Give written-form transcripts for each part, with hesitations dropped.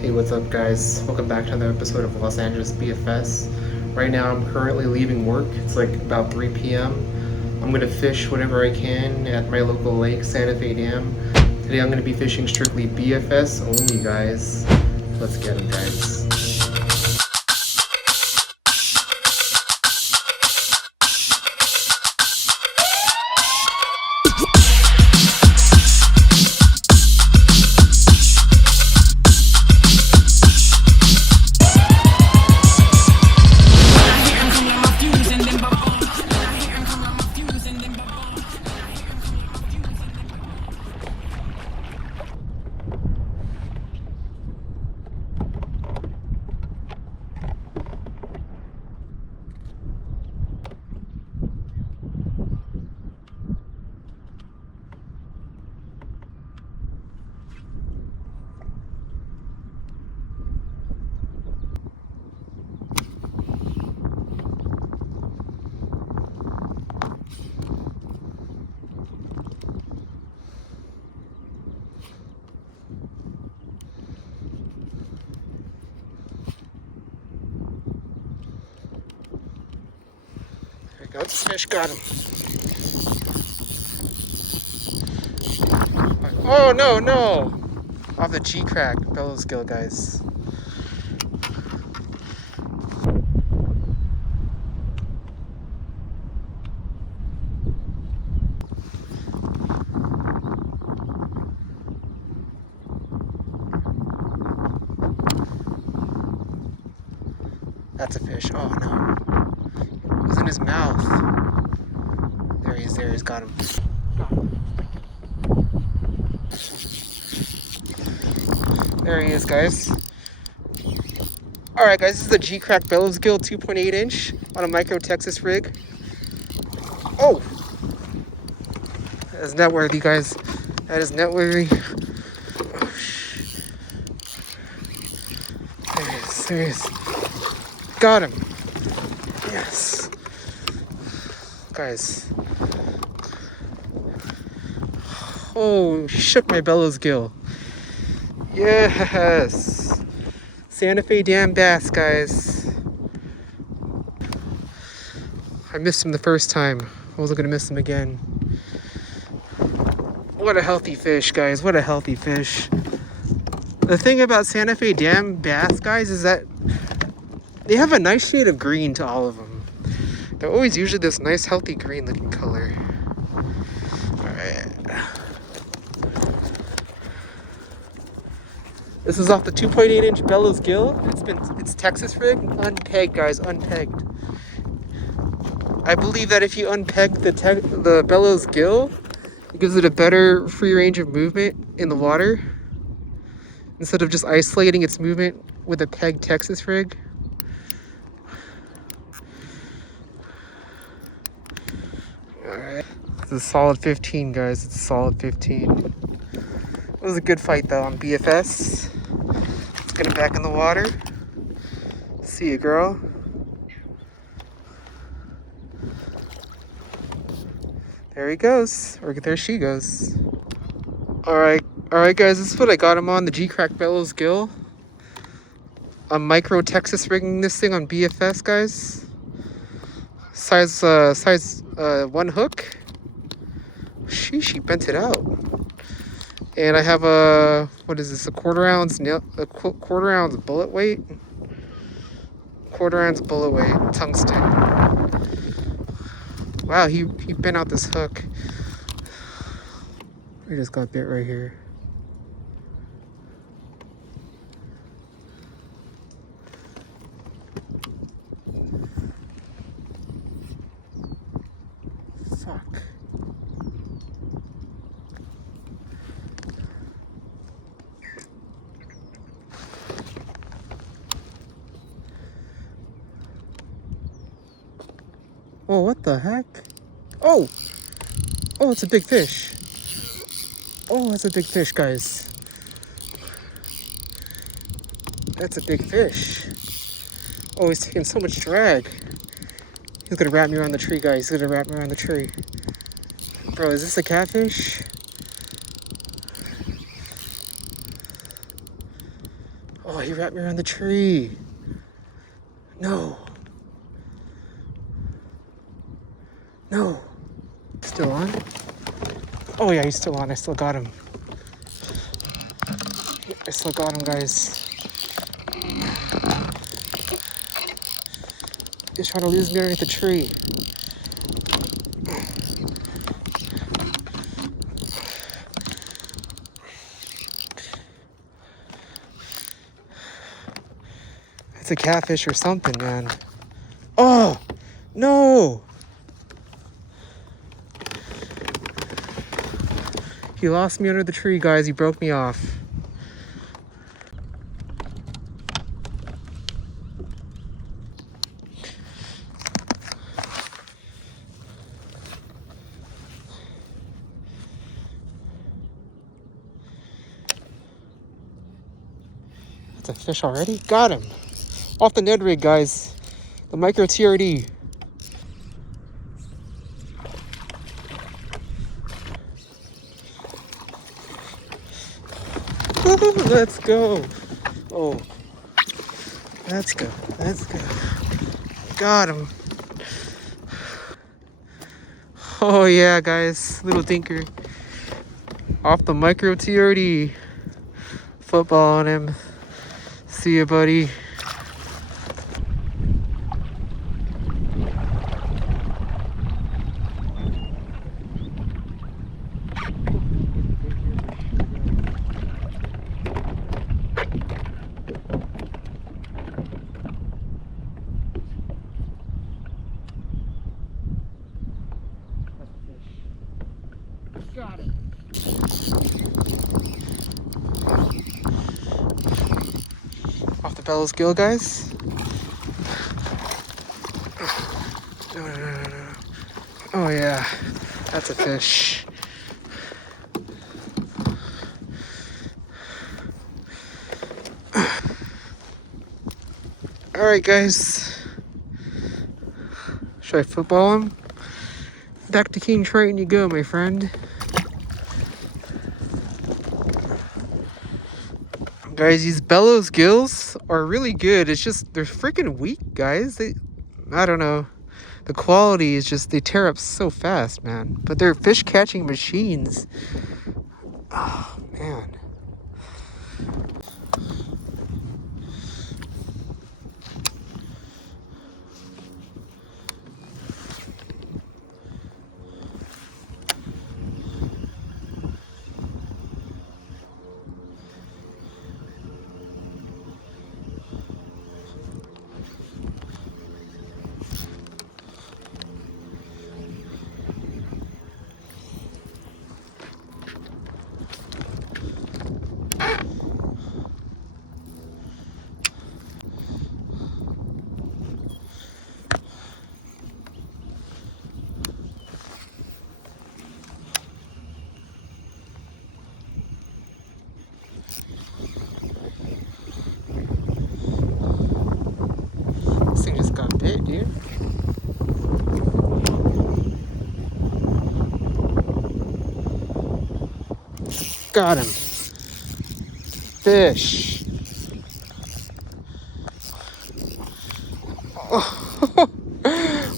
Hey, what's up guys? Welcome back to another episode of Los Angeles BFS. Right now I'm currently leaving work. It's like about 3 p.m. I'm going to fish whatever I can at my local lake, Santa Fe Dam. Today I'm going to be fishing strictly BFS only, guys. Let's get them, guys. Got the fish, got him. Oh no! Off the GeeCrackBellow Gill, guys. That's a fish. Oh no. It was in his mouth. There he is, he's got him. There he is, guys. Alright guys, this is the GeeCrackBellow Gill 2.8 inch on a micro Texas rig. Oh! That is net worthy, guys. That is net worthy. There he is. Got him. Yes. Guys. Oh, shook my bellows gill. Yes. Santa Fe Dam bass, guys. I missed him the first time. I wasn't gonna miss him again. What a healthy fish, guys. What a healthy fish. The thing about Santa Fe Dam bass, guys, is that they have a nice shade of green to all of them. They're always usually this nice, healthy green looking color. Alright. This is off the 2.8 inch Bellows Gill. It's Texas rig, unpegged, guys, unpegged. I believe that if you unpeg the Bellows Gill, it gives it a better free range of movement in the water, instead of just isolating its movement with a pegged Texas rig. Alright. It's a solid 15, guys. It's a solid 15. It was a good fight, though, on BFS. Let's get him back in the water. See you, girl. There he goes. Or there she goes. Alright, guys. This is what I got him on, the GeeCrackBellow Gill. I'm micro Texas rigging this thing on BFS, guys. Size 1 hook. She bent it out. And I have a, what is this, a quarter ounce bullet weight? Quarter ounce bullet weight tungsten. Wow, he bent out this hook. I just got bit right here. Fuck. Oh, what the heck? Oh! Oh, it's a big fish. Oh, that's a big fish, guys. That's a big fish. Oh, he's taking so much drag. He's gonna wrap me around the tree, guys. He's gonna wrap me around the tree. Bro, is this a catfish? Oh, he wrapped me around the tree. No. No. Still on? Oh yeah, he's still on. I still got him. I still got him, guys. He's trying to lose me underneath the tree. It's a catfish or something, man. Oh, no. He lost me under the tree, guys. He broke me off. That's a fish already? Got him. Off the Ned rig, guys. The Micro TRD. Let's go. Oh, let's go. Let's go. Got him. Oh yeah, guys. Little dinker. Off the Micro TRD. Football on him. See ya, buddy. Got it. Off the bellows gill, guys. No. Oh yeah, that's a fish. All right, guys. Should I football him? Back to King Triton you go, my friend. Guys, these bellows gills are really good. It's just they're freaking weak, guys. I don't know. The quality is just, they tear up so fast, man. But they're fish catching machines. Oh, man. This thing just got bit, dude. Got him. Fish. Oh.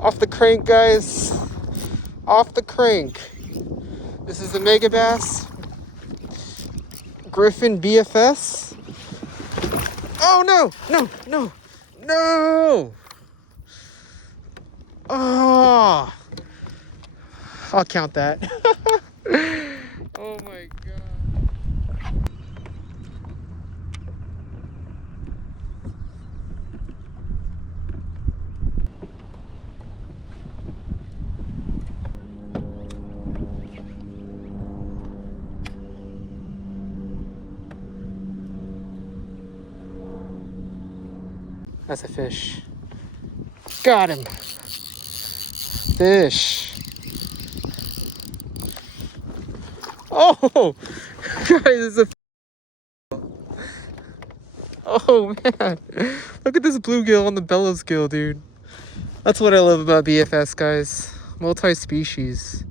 Off the crank, guys. Off the crank. This is the MegaBass Griffin BFS. Oh no. Oh, I'll count that. Oh my god. That's a fish. Got him. Fish. Oh, guys, it's a. Oh man, look at this bluegill on the bellows gill, dude. That's what I love about BFS, guys. Multi-species.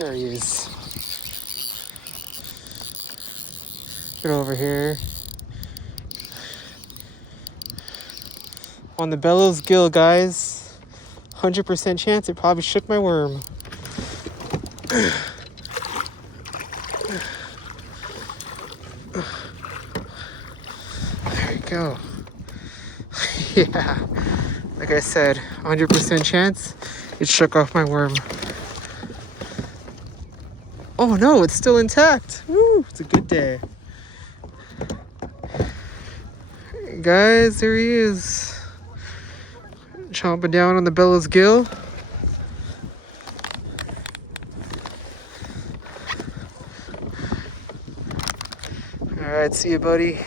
There he is. Get over here. On the bellows gill, guys. 100% chance it probably shook my worm. There you go. Yeah. Like I said, 100% chance it shook off my worm. Oh no, it's still intact. Woo, it's a good day. Hey guys, there he is. Chomping down on the bellows gill. Alright, see you, buddy.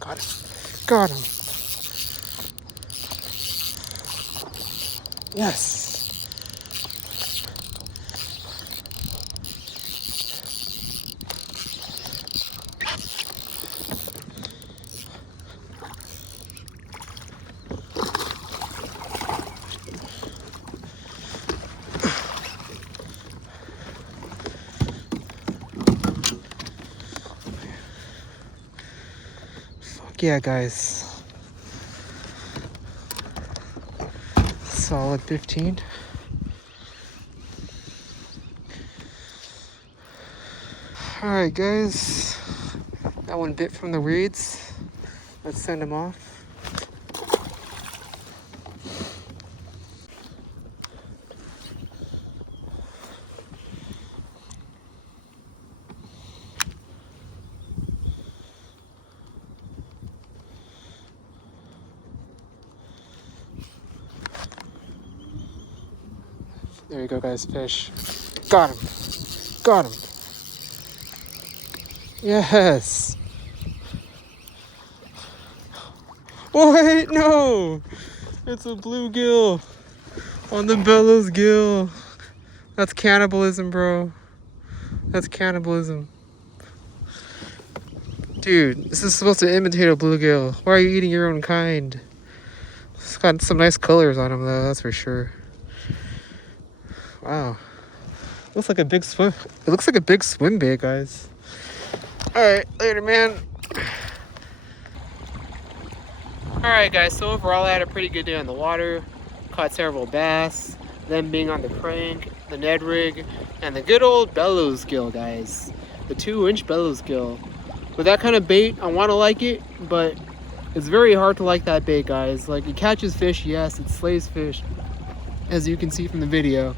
Got him. Got him. Yes. Yeah, guys, solid 15. All right, guys, that one bit from the reeds. Let's send him off. There you go, guys, fish. Got him. Got him. Yes. Oh, wait, no. It's a bluegill on the bellows gill. That's cannibalism, bro. That's cannibalism. Dude, this is supposed to imitate a bluegill. Why are you eating your own kind? It's got some nice colors on him, though, that's for sure. Wow. Looks like a big swim. It looks like a big swim bait, guys. Alright, later, man. Alright, guys, so overall I had a pretty good day on the water. Caught several bass, them being on the crank, the Ned rig, and the good old bellows gill, guys. The 2-inch bellows gill. With that kind of bait, I want to like it, but it's very hard to like that bait, guys. Like, it catches fish, yes, it slays fish, as you can see from the video.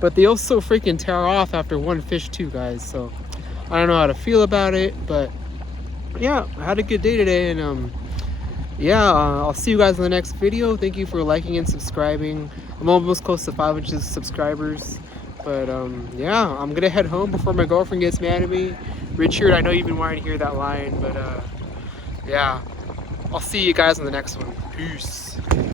But they also freaking tear off after one fish too, guys. So I don't know how to feel about it, but yeah, I had a good day today, and yeah, I'll see you guys in the next video. Thank you for liking and subscribing. I'm almost close to 500 subscribers, but yeah, I'm gonna head home before my girlfriend gets mad at me. Richard, I know you've been wanting to hear that line, but yeah, I'll see you guys in the next one. Peace.